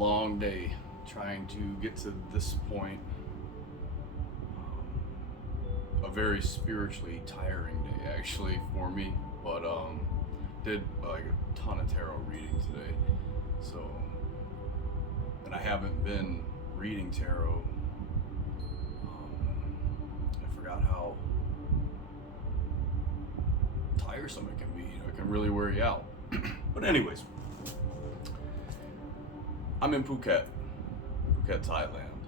long day trying to get to this point. A very spiritually tiring day actually for me, but did like a ton of tarot reading today. So, and I haven't been reading tarot. I forgot how tiresome it can be. It can really wear you out. But anyways, I'm in Phuket, Thailand,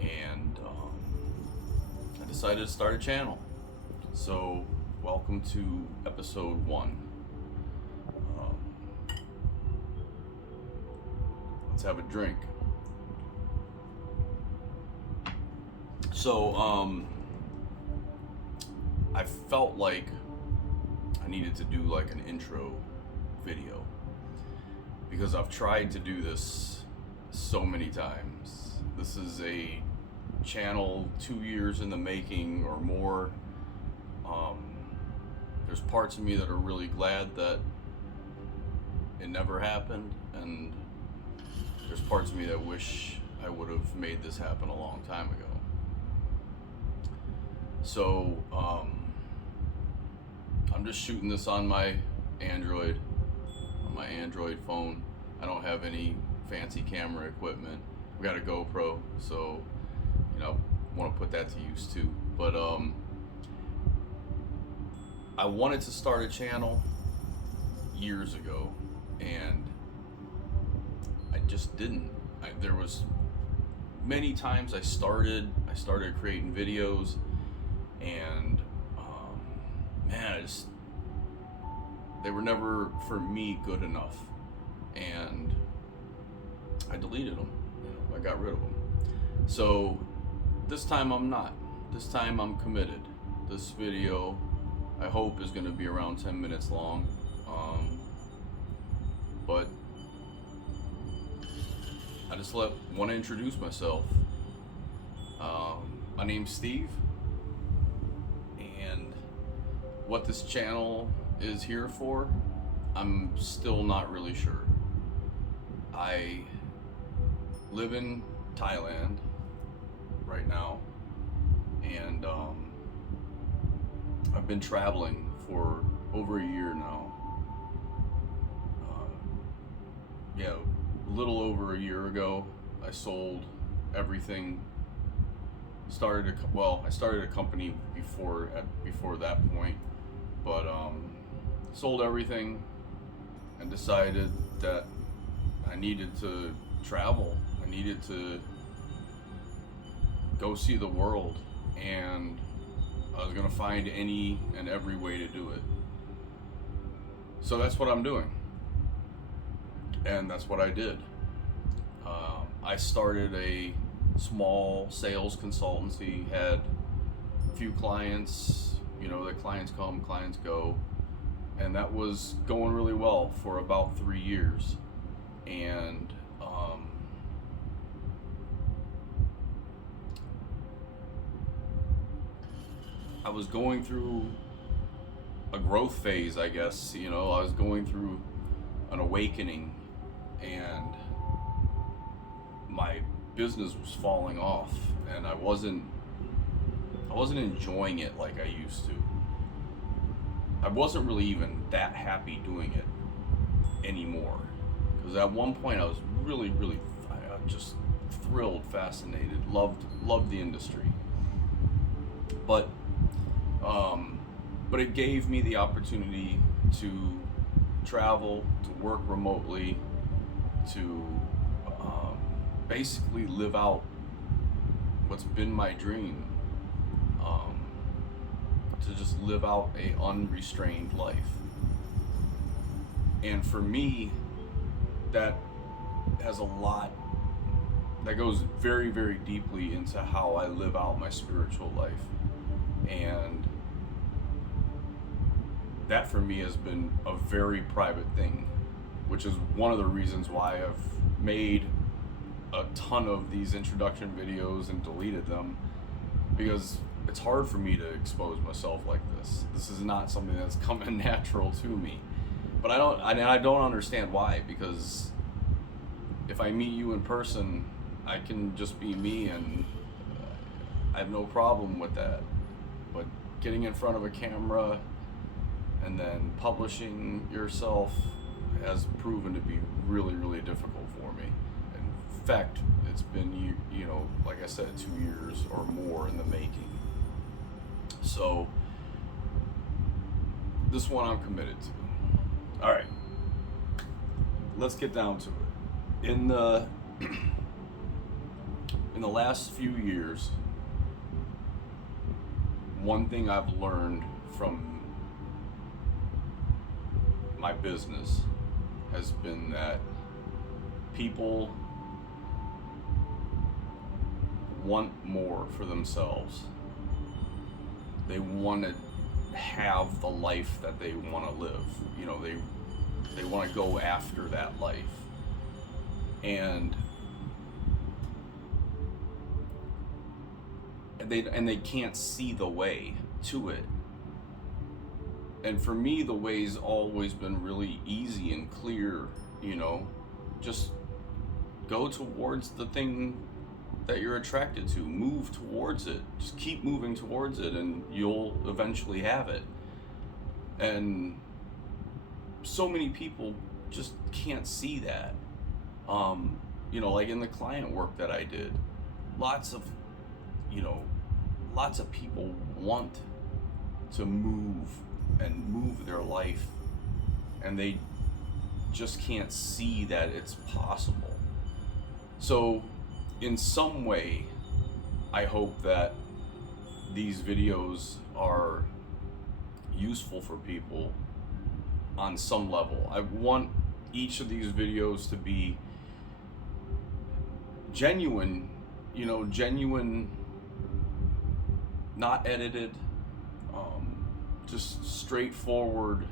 and I decided to start a channel. So, welcome to episode 1. Let's have a drink. So, I felt like I needed to do like an intro video because I've tried to do this so many times. This is a channel 2 years in the making or more. There's parts of me that are really glad that it never happened, and there's parts of me that wish I would have made this happen a long time ago. So I'm just shooting this on my Android phone. I don't have any fancy camera equipment. We got a GoPro, so want to put that to use too. But I wanted to start a channel years ago, and I just didn't. There was many times I started creating videos, and man, they were never for me good enough, and I deleted them. I got rid of them. So this time I'm not. This time I'm committed. This video, I hope, is going to be around 10 minutes long. But I just want to introduce myself. My name's Steve, and what this channel is here for, I'm still not really sure. I live in Thailand right now, and I've been traveling for over a year now. A little over a year ago, I sold everything. I started a company before that point, but sold everything and decided that I needed to travel. I needed to go see the world, and I was gonna find any and every way to do it. So that's what I'm doing, and that's what I did. I started a small sales consultancy, had a few clients, the clients come, clients go, and that was going really well for about 3 years. And I was going through a growth phase, I guess. I was going through an awakening, and my business was falling off, and I wasn't enjoying it like I used to. I wasn't really even that happy doing it anymore, because at one point I was really just thrilled, fascinated, loved the industry. But it gave me the opportunity to travel, to work remotely, to basically live out what's been my dream, to just live out a unrestrained life. And for me, that has a lot, that goes very, very deeply into how I live out my spiritual life. And that for me has been a very private thing, which is one of the reasons why I've made a ton of these introduction videos and deleted them, because it's hard for me to expose myself like this. This is not something that's coming natural to me. But I don't understand why, because if I meet you in person, I can just be me, and I have no problem with that. But getting in front of a camera and then publishing yourself has proven to be really, really difficult for me. In fact, it's been, like I said, 2 years or more in the making. So this one I'm committed to. All right, let's get down to it. In the last few years, one thing I've learned from my business has been that people want more for themselves. They want to have the life that they want to live. They want to go after that life. And they can't see the way to it. And for me, the way's always been really easy and clear. Just go towards the thing that you're attracted to. Move towards it. Just keep moving towards it, and you'll eventually have it. And so many people just can't see that. Like in the client work that I did, lots of people want to move their life, and they just can't see that it's possible. So in some way, I hope that these videos are useful for people on some level. I want each of these videos to be genuine, not edited, just straightforward,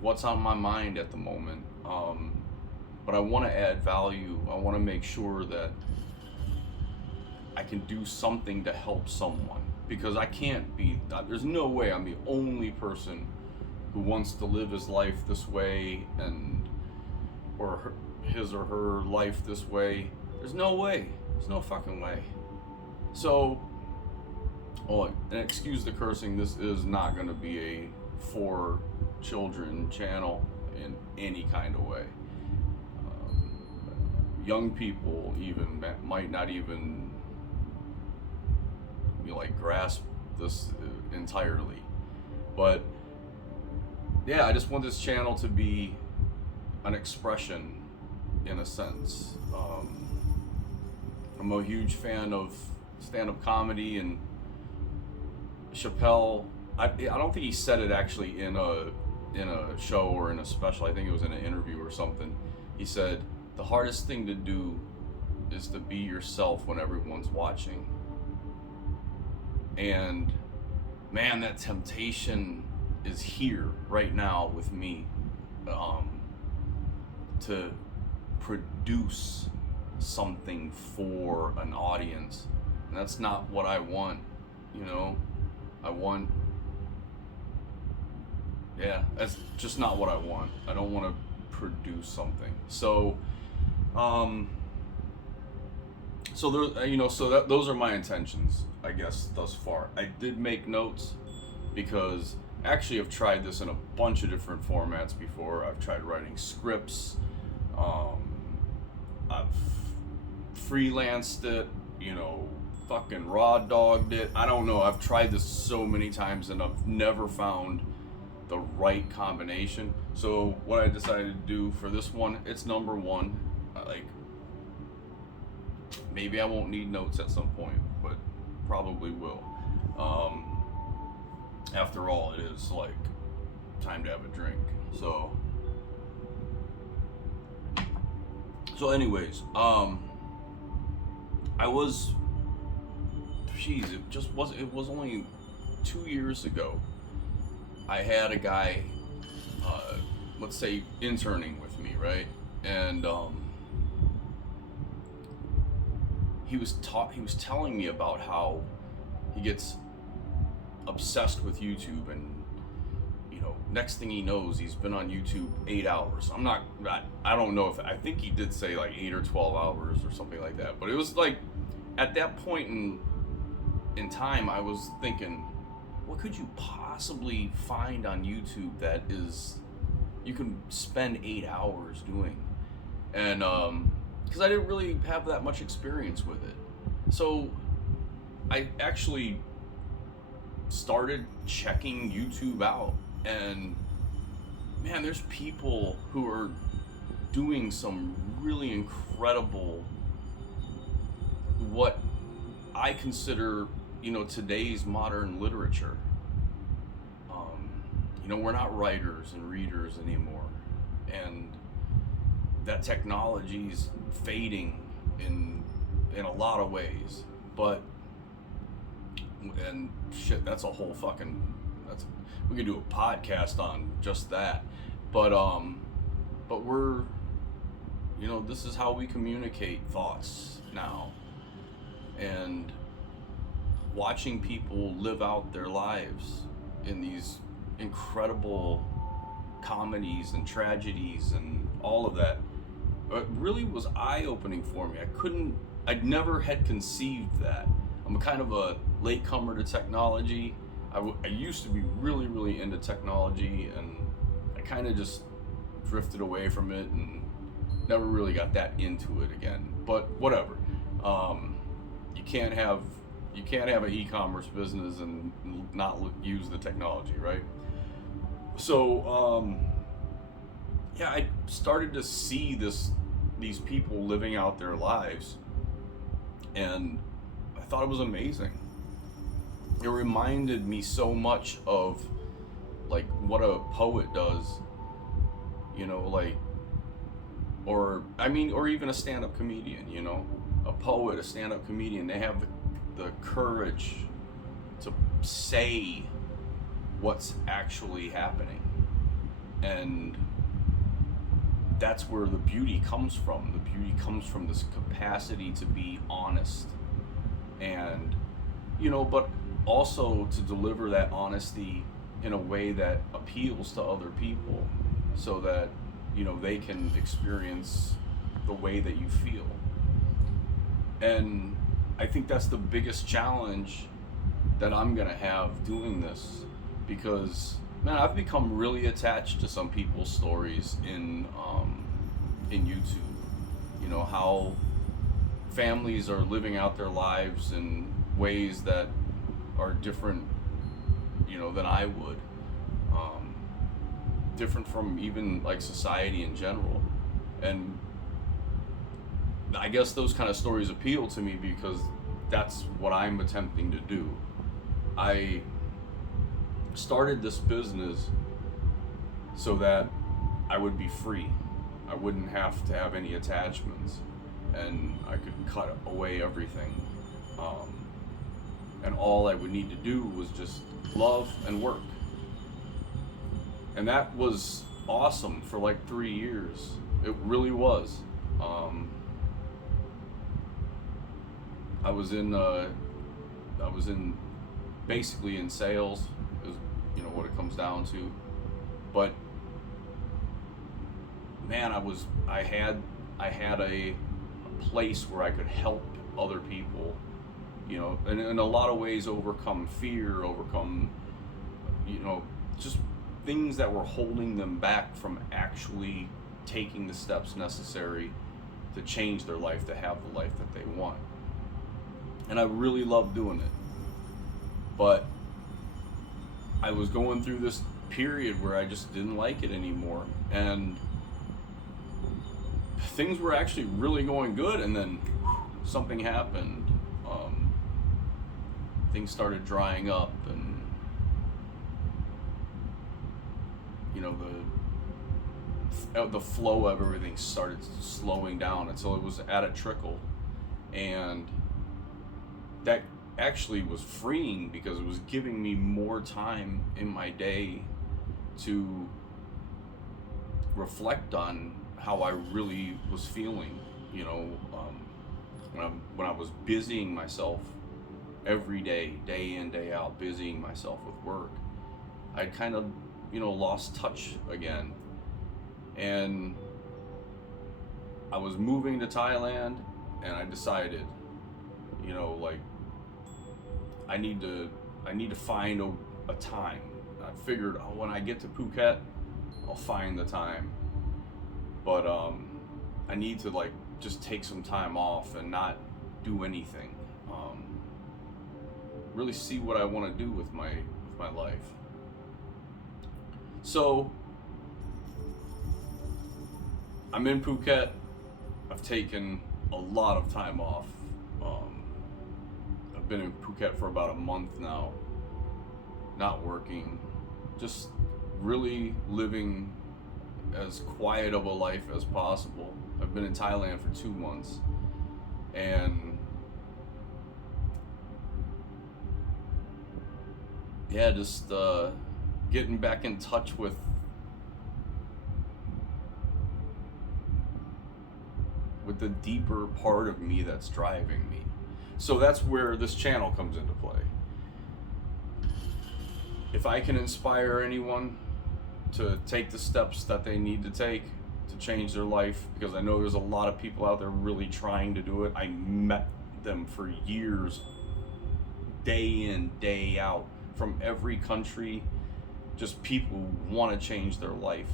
what's on my mind at the moment. But I want to add value. I want to make sure that I can do something to help someone, because there's no way I'm the only person who wants to live his life this way or his or her life this way. There's no way. There's no fucking way. So, and excuse the cursing, this is not going to be a for children channel in any kind of way. Young people even might not even grasp this entirely. But yeah, I just want this channel to be an expression, in a sense. I'm a huge fan of stand-up comedy, and Chappelle, I don't think he said it actually in a show or in a special. I think it was in an interview or something. He said, the hardest thing to do is to be yourself when everyone's watching. And man, that temptation is here right now with me, to produce something for an audience. And that's not what I want. That's just not what I want. I don't want to produce something. So those are my intentions, I guess, thus far. I did make notes, because actually I've tried this in a bunch of different formats before. I've tried writing scripts, I've freelanced it, fucking raw dogged it. I don't know, I've tried this so many times and I've never found the right combination. So what I decided to do for this one, it's number one. Maybe I won't need notes at some point, but probably will. After all, it is time to have a drink. So anyways, it was only 2 years ago. I had a guy, let's say, interning with me, right? And he was telling me about how he gets obsessed with YouTube and next thing he knows, he's been on YouTube 8 hours. I don't know I think he did say like 8 or 12 hours or something like that. But it was like, at that point in time, I was thinking, what could you possibly find on YouTube that is, you can spend 8 hours doing? And, because I didn't really have that much experience with it. So I actually started checking YouTube out, and man, there's people who are doing some really incredible, what I consider, today's modern literature. We're not writers and readers anymore, and that technology's fading in a lot of ways. But, and shit, that's a whole fucking, we could do a podcast on just that. But we're, this is how we communicate thoughts now. And watching people live out their lives in these incredible comedies and tragedies and all of that, it really was eye-opening for me. I'd never had conceived that. I'm kind of a latecomer to technology. I used to be really, really into technology, and I kind of just drifted away from it and never really got that into it again. But whatever. You can't have an e-commerce business and not use the technology, right? So yeah, I started to see these people living out their lives, and I thought it was amazing. It reminded me so much of like what a poet does, or even a stand-up comedian. A poet, a stand-up comedian, they have the courage to say what's actually happening, and that's where the beauty comes from. The beauty comes from this capacity to be honest, and but also to deliver that honesty in a way that appeals to other people, so that they can experience the way that you feel. And I think that's the biggest challenge that I'm gonna have doing this, because man, I've become really attached to some people's stories in YouTube. How families are living out their lives in ways that are different, than I would. Different from even like society in general. And I guess those kind of stories appeal to me because that's what I'm attempting to do. I started this business so that I would be free. I wouldn't have to have any attachments, and I could cut away everything. And all I would need to do was just love and work. And that was awesome for like 3 years. It really was. I was in basically in sales, is what it comes down to. But man, I had a place where I could help other people, and in a lot of ways overcome fear, overcome just things that were holding them back from actually taking the steps necessary to change their life, to have the life that they want. And I really loved doing it. But I was going through this period where I just didn't like it anymore. And things were actually really going good, and then something happened. Things started drying up, and the flow of everything started slowing down until it was at a trickle. And that actually was freeing, because it was giving me more time in my day to reflect on how I really was feeling. When I was busying myself every day, day in, day out, busying myself with work, I'd kind of lost touch again. And I was moving to Thailand, and I decided, like, I need to find a time. I figured, when I get to Phuket, I'll find the time. But I need to, like, just take some time off and not do anything. Really see what I want to do with my life. So I'm in Phuket. I've taken a lot of time off. I've been in Phuket for about a month now, not working, just really living as quiet of a life as possible. I've been in Thailand for 2 months, and yeah, just getting back in touch with the deeper part of me that's driving me. So that's where this channel comes into play. If I can inspire anyone to take the steps that they need to take to change their life, because I know there's a lot of people out there really trying to do it. I met them for years, day in, day out, from every country, just people who want to change their life.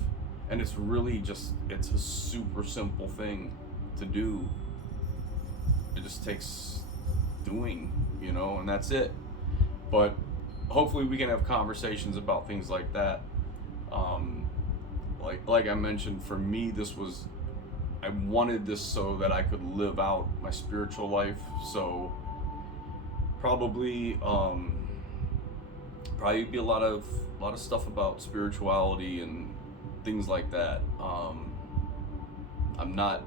And it's really it's a super simple thing to do. It just takes doing, and that's it. But hopefully we can have conversations about things like that. Like I mentioned, for me, I wanted this so that I could live out my spiritual life. So probably be a lot of stuff about spirituality and things like that. I'm not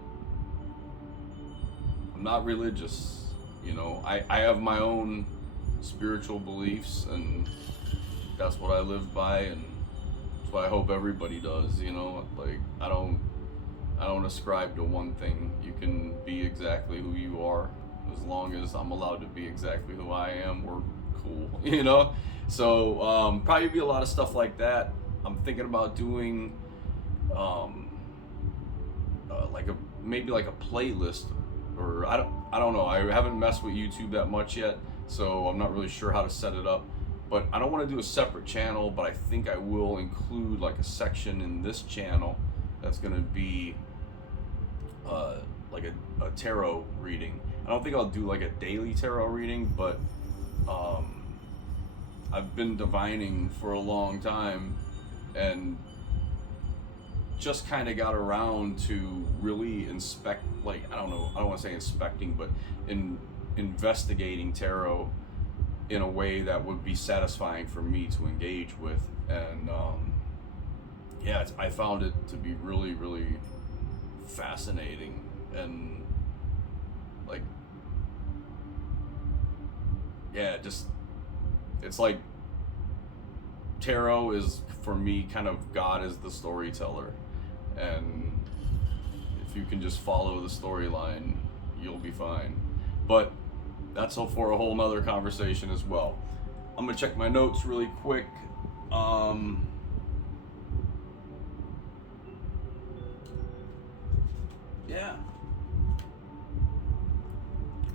religious, I have my own spiritual beliefs, and that's what I live by, and that's what I hope everybody does. Like, I don't ascribe to one thing. You can be exactly who you are. As long as I'm allowed to be exactly who I am, we're cool. So probably be a lot of stuff like that. I'm thinking about doing maybe like a playlist, or I don't know. I haven't messed with YouTube that much yet, so I'm not really sure how to set it up. But I don't want to do a separate channel, but I think I will include like a section in this channel that's going to be like a tarot reading. I don't think I'll do like a daily tarot reading, but I've been divining for a long time, and just kind of got around to really inspect, like, I don't want to say inspecting, but investigating tarot in a way that would be satisfying for me to engage with. And I found it to be really, really fascinating. And like, it's like tarot is, for me, kind of God is the storyteller, and if you can just follow the storyline, you'll be fine. But that's all for a whole nother conversation as well. I'm gonna check my notes really quick.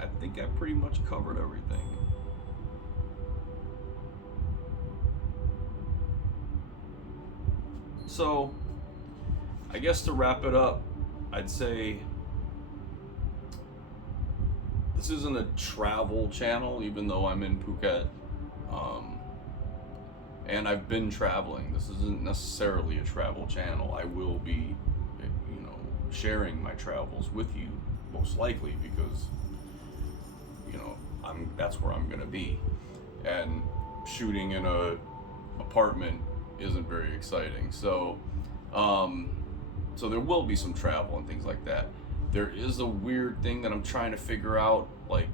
I think I pretty much covered everything. So, I guess to wrap it up, I'd say this isn't a travel channel, even though I'm in Phuket. And I've been traveling. This isn't necessarily a travel channel. I will be, sharing my travels with you, most likely, because, that's where I'm gonna be. And shooting in a apartment isn't very exciting. So there will be some travel and things like that. There is a weird thing that I'm trying to figure out, like,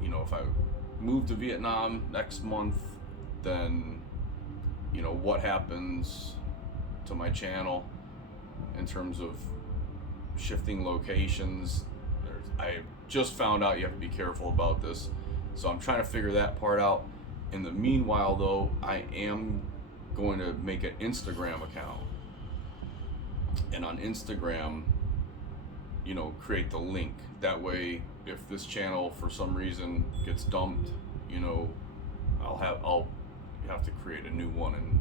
if I move to Vietnam next month, then, what happens to my channel in terms of shifting locations. I just found out you have to be careful about this, so I'm trying to figure that part out. In the meanwhile, though, I am going to make an Instagram account, and on Instagram, you know, create the link. That way, if this channel for some reason gets dumped, you know, I'll have to create a new one, and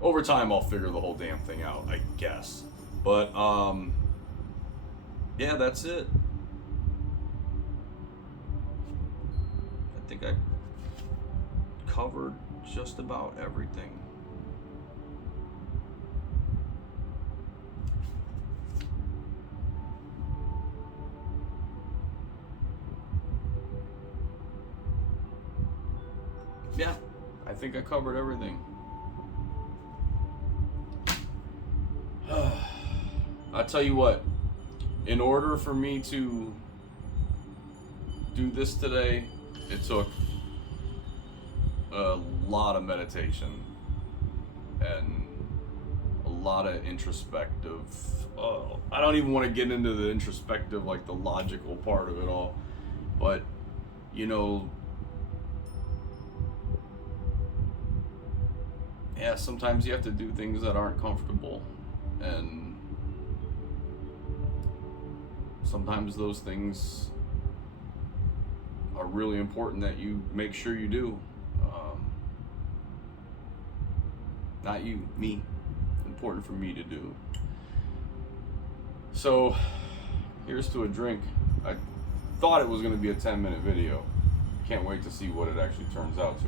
over time I'll figure the whole damn thing out, I guess. But yeah, that's it. I think I covered just about everything. Yeah, I think I covered everything. I'll tell you what, in order for me to do this today, it took a lot of meditation and a lot of introspective. I don't even want to get into the introspective, like the logical part of it all, but you know, yeah, sometimes you have to do things that aren't comfortable, and sometimes those things are really important that you make sure you do. Not you, me. Important for me to do. So, here's to a drink. I thought it was going to be a 10-minute video. Can't wait to see what it actually turns out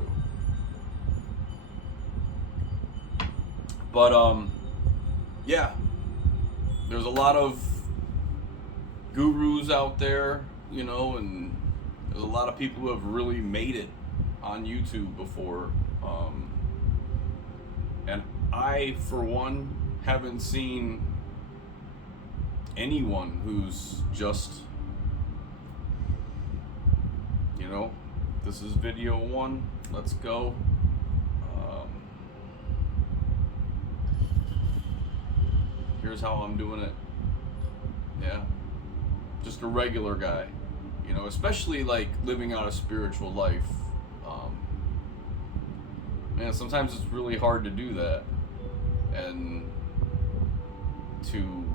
to. But, yeah. There's a lot of gurus out there, you know, and there's a lot of people who have really made it on YouTube before. And I, for one, haven't seen anyone who's just, you know, this is video one, let's go. Here's how I'm doing it. Yeah. Just a regular guy, you know, especially like living out a spiritual life. Man, sometimes it's really hard to do that, and to,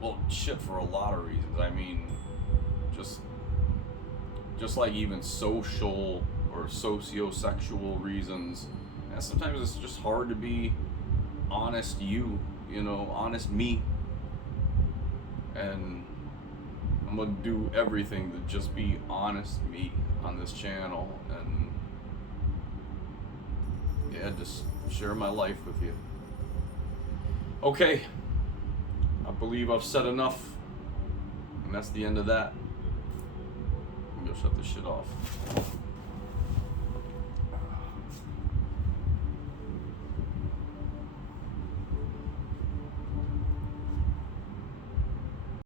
well, shit, for a lot of reasons. I mean, just like even social or socio-sexual reasons. And sometimes it's just hard to be honest you know, honest me. And I'm gonna do everything to just be honest me on this channel, and yeah, just share my life with you. Okay, I believe I've said enough, and that's the end of that. I'm gonna shut this shit off.